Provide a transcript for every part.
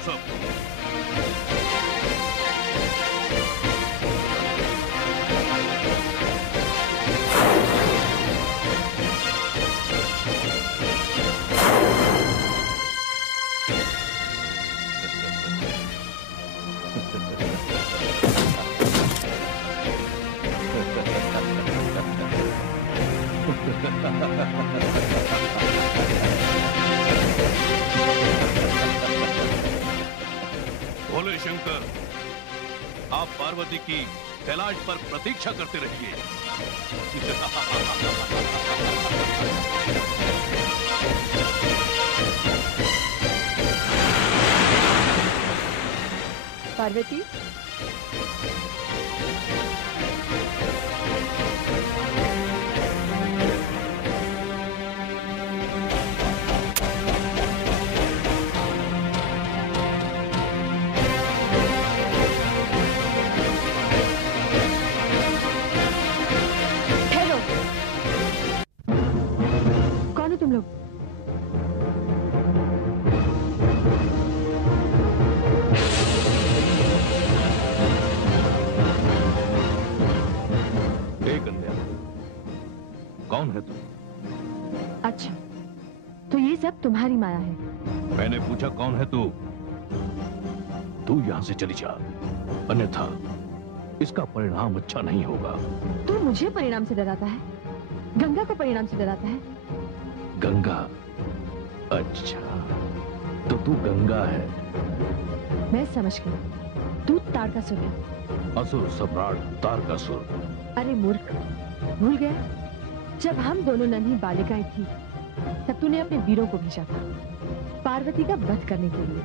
सब। भोले शंकर, आप पार्वती की कैलाश पर प्रतीक्षा करते रहिए। पार्वती, तुम लोग? कन्या, कौन है तू? अच्छा, तो ये सब तुम्हारी माया है? मैंने पूछा कौन है तू? तू यहां से चली जा, अन्यथा इसका परिणाम अच्छा नहीं होगा। तू मुझे परिणाम से डराता है? गंगा को परिणाम से डराता है? गंगा? अच्छा, तो तू गंगा है। मैं समझ गई, तू तारकासुर है। असुर सम्राट तारकासुर। अरे मूर्ख, भूल गया? जब हम दोनों नन्ही बालिकाएं थी, तब तूने अपने वीरों को भेजा था पार्वती का वध करने के लिए,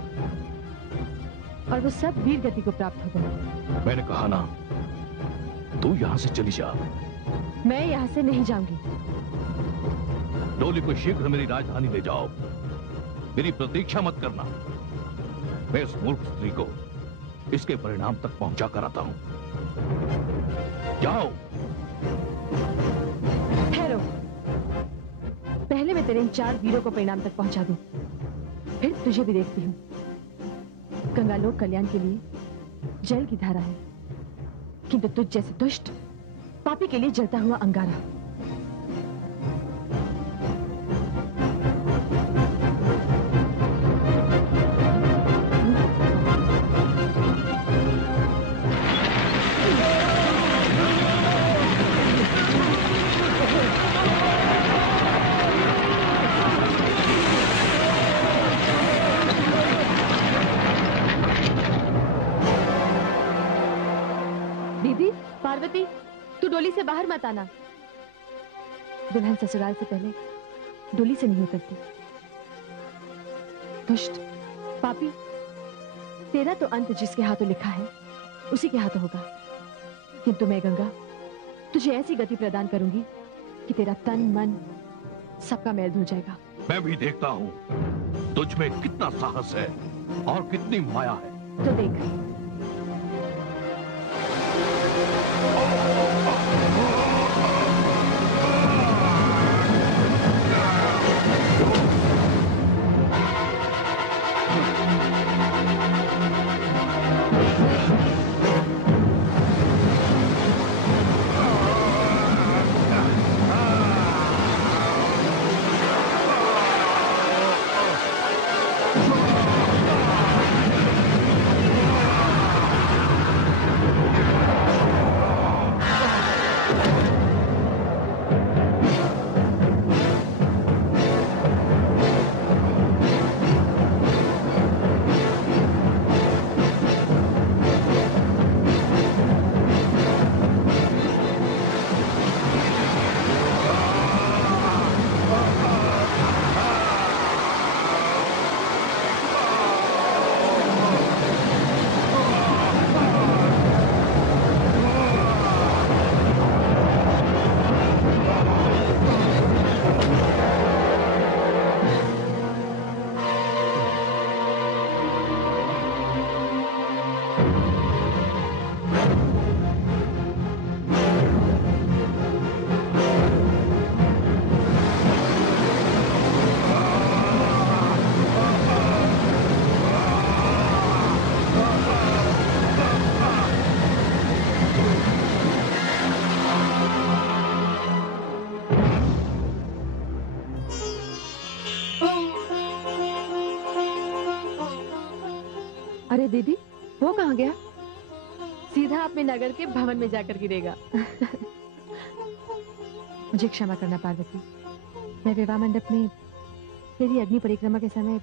और वो सब वीर गति को प्राप्त हो गए। मैंने कहा ना, तू यहां से चली जा। मैं यहां से नहीं जाऊंगी। डोली को शीघ्र मेरी राजधानी ले जाओ। मेरी प्रतीक्षा मत करना। मैं इस मूर्ख स्त्री को इसके परिणाम तक पहुंचा कर आता हूं। जाओ। ठहरो, पहले मैं तेरे इन 4 वीरों को परिणाम तक पहुंचा दूं, फिर तुझे भी देखती हूं। गंगालोक कल्याण के लिए जल की धारा है, किंतु तुझ जैसे दुष्ट पापी के लिए जलता हुआ अंगारा। पार्वती, तू डोली से बाहर मत आना। दुल्हन ससुराल से पहले डोली से नहीं उतरती। दुष्ट पापी, तेरा तो अंत जिसके हाथों लिखा है उसी के हाथों होगा, किंतु मैं गंगा तुझे ऐसी गति प्रदान करूंगी कि तेरा तन मन सबका मैल धुल जाएगा। मैं भी देखता हूं तुझ में कितना साहस है और कितनी माया है। तो देख, अरे दीदी, वो कहाँ गया? सीधा अपने नगर के भवन में जाकर गिरेगा। मुझे क्षमा करना पार्वती, मैं विवाह मंडप में तेरी अग्नि परिक्रमा के समय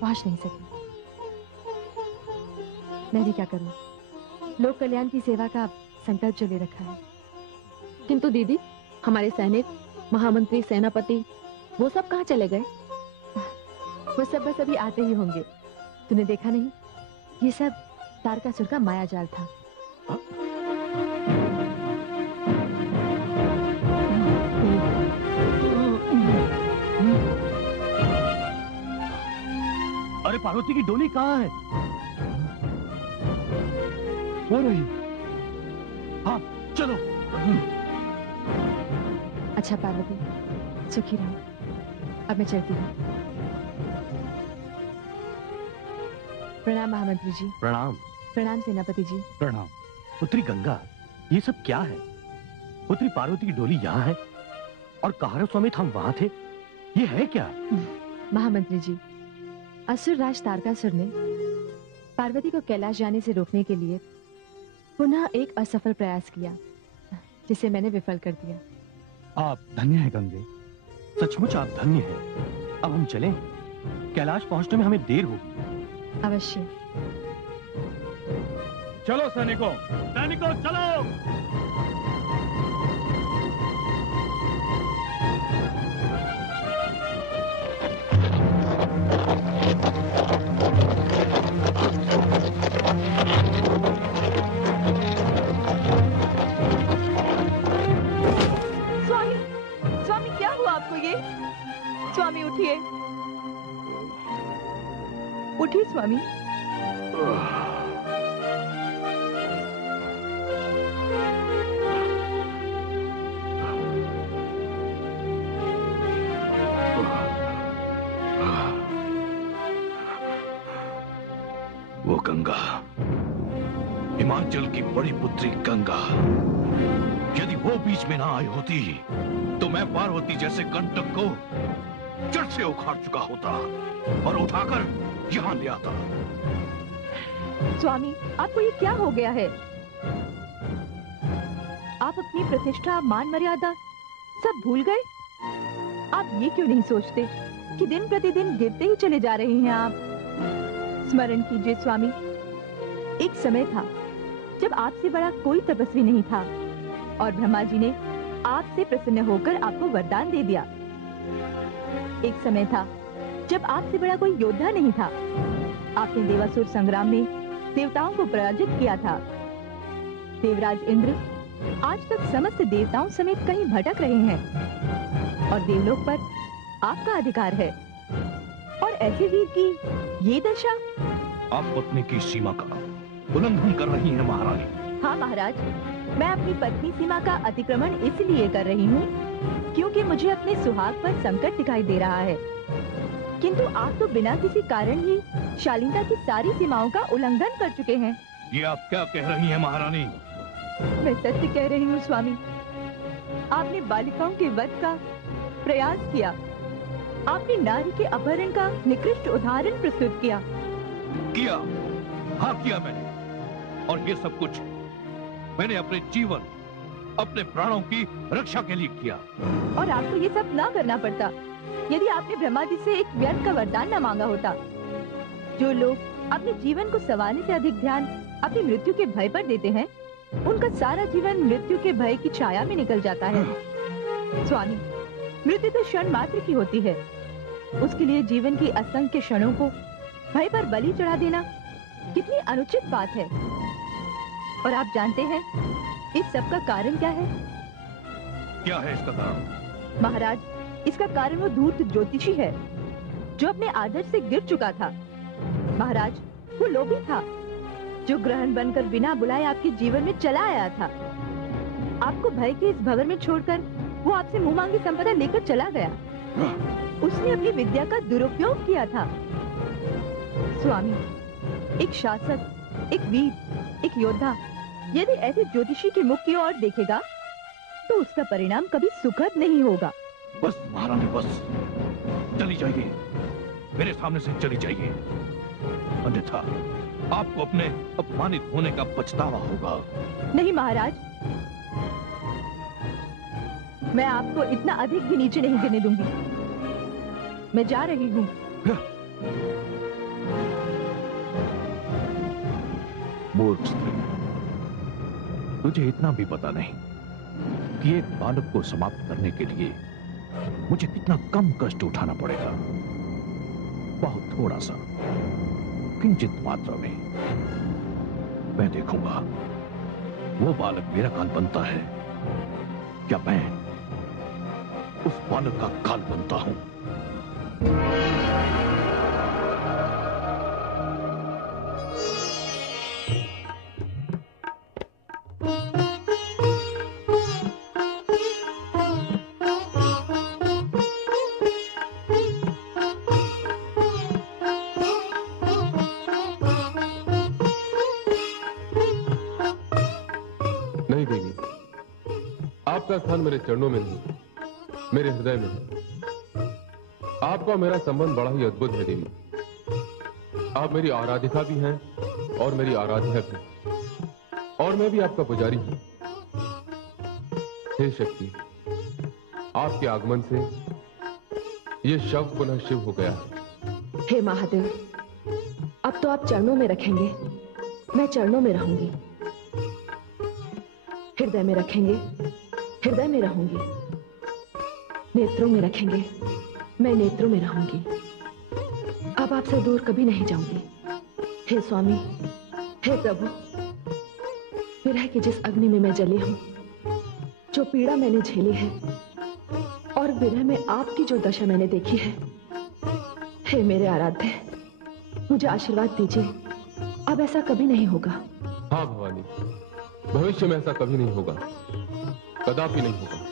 पहुंच नहीं सकी। मैं भी क्या करूं, लोक कल्याण की सेवा का संकल्प जो ले रखा है। किंतु दीदी, हमारे सैनिक, महामंत्री, सेनापति, वो सब कहाँ चले गए? वो सब बस अभी आते ही होंगे। तूने देखा नहीं, ये सब तारकासुर का माया जाल था। अरे पार्वती की डोली कहाँ है? वो रही। हाँ चलो। अच्छा पार्वती, सुखी रहो। अब मैं चलती हूँ। प्रणाम महामंत्री जी। प्रणाम। प्रणाम सेनापति जी। प्रणाम। पुत्री गंगा, ये सब क्या है? पुत्री पार्वती की डोली यहाँ है और कहार समेत हम वहां थे। ये है क्या? महामंत्री जी, असुर राज तारकासुर ने पार्वती को कैलाश जाने से रोकने के लिए पुनः एक असफल प्रयास किया, जिसे मैंने विफल कर दिया। आप धन्य हैं गंगे, सचमुच आप धन्य हैं। अब हम चलें? कैलाश पहुंचने में हमें देर होगी। अवश्य। चलो सैनिकों, सैनिकों चलो। स्वामी, स्वामी क्या हुआ आपको ये? स्वामी उठिए, उठिए स्वामी। वो गंगा, हिमाचल की बड़ी पुत्री गंगा, यदि वो बीच में ना आई होती तो मैं पार्वती जैसे कंटक को जड़ से उखाड़ चुका होता और उठाकर यहाँ ले आता। स्वामी, आपको ये क्या हो गया है? आप अपनी प्रतिष्ठा, मान मर्यादा सब भूल गए? आप ये क्यों नहीं सोचते कि दिन प्रतिदिन गिरते ही चले जा रहे हैं आप? स्मरण कीजिए स्वामी, एक समय था जब आपसे बड़ा कोई तपस्वी नहीं था और ब्रह्मा जी ने आपसे प्रसन्न होकर आपको वरदान दे दिया। एक समय था जब आपसे बड़ा कोई योद्धा नहीं था। आपने देवासुर संग्राम में देवताओं को पराजित किया था। देवराज इंद्र आज तक समस्त देवताओं समेत कहीं भटक रहे हैं और देवलोक पर आपका अधिकार है, और ऐसे वीर की ये दशा। आप पत्नी की सीमा का उल्लंघन कर रही हैं महारानी। हाँ महाराज, मैं अपनी पत्नी सीमा का अतिक्रमण इसलिए कर रही हूँ क्योंकि मुझे अपने सुहाग पर संकट दिखाई दे रहा है। किंतु आप तो बिना किसी कारण ही शालीनता की सारी सीमाओं का उल्लंघन कर चुके हैं। ये आप क्या कह रही हैं महारानी? मैं सत्य कह रही हूँ स्वामी। आपने बालिकाओं के वध का प्रयास किया। आपने नारी के अपहरण का निकृष्ट उदाहरण प्रस्तुत किया। किया, हाँ किया मैंने, और ये सब कुछ मैंने अपने जीवन, अपने प्राणों की रक्षा के लिए किया। और आपको ये सब ना करना पड़ता यदि आपने ब्रह्मा जी से एक व्यर्थ का वरदान न मांगा होता। जो लोग अपने जीवन को संवारने से अधिक ध्यान अपनी मृत्यु के भय पर देते हैं, उनका सारा जीवन मृत्यु के भय की छाया में निकल जाता है। स्वामी, मृत्यु तो क्षण मात्र की होती है। उसके लिए जीवन की असंख्य क्षणों को भय पर बलि चढ़ा देना कितनी अनुचित बात है। और आप जानते हैं इस सब का कारण क्या है? क्या है इसका कारण? महाराज, इसका कारण वो धूर्त ज्योतिषी है जो अपने आदर्श से गिर चुका था। महाराज, वो लोभी था जो ग्रहण बनकर बिना बुलाए आपके जीवन में चला आया था। आपको भय के इस भंवर में छोड़कर वो आपसे मुंह मांगी संपदा लेकर चला गया। उसने अपनी विद्या का दुरुपयोग किया था। स्वामी, एक शासक, एक वीर, एक योद्धा यदि ऐसे ज्योतिषी के मुख की ओर देखेगा तो उसका परिणाम कभी सुखद नहीं होगा। बस महारानी, बस चली जाइए, मेरे सामने से चली जाइए, अन्यथा आपको अपने अपमानित होने का पछतावा होगा। नहीं महाराज, मैं आपको इतना अधिक भी नीचे नहीं गिरने दूंगी। मैं जा रही हूं। मूर्ख स्त्री, तुझे इतना भी पता नहीं कि एक बालक को समाप्त करने के लिए मुझे कितना कम कष्ट उठाना पड़ेगा। बहुत थोड़ा सा, किंचित मात्रा में। मैं देखूंगा वो बालक मेरा काल बनता है क्या मैं उस बालक का काल बनता हूं। नहीं देवी, आपका स्थान मेरे चरणों में नहीं, मेरे हृदय में है। आपका मेरा संबंध बड़ा ही अद्भुत है देवी। आप मेरी आराधिका भी हैं और मेरी आराध्या भी, और मैं भी आपका पुजारी हूं। हे शक्ति, आपके आगमन से ये शव पुनः शिव हो गया है। हे महादेव, अब तो आप चरणों में रखेंगे, मैं चरणों में रहूंगी। हृदय में रखेंगे, हृदय में रहूंगी। नेत्रों में रखेंगे, मैं नेत्रों में रहूंगी। अब आपसे दूर कभी नहीं जाऊंगी। हे स्वामी, हे प्रभु, विरह की जिस अग्नि में मैं जली हूं, जो पीड़ा मैंने झेली है और विरह में आपकी जो दशा मैंने देखी है, हे मेरे आराध्य, मुझे आशीर्वाद दीजिए। अब ऐसा कभी नहीं होगा। हाँ भवानी, भविष्य में ऐसा कभी नहीं होगा, कदापि नहीं होगा।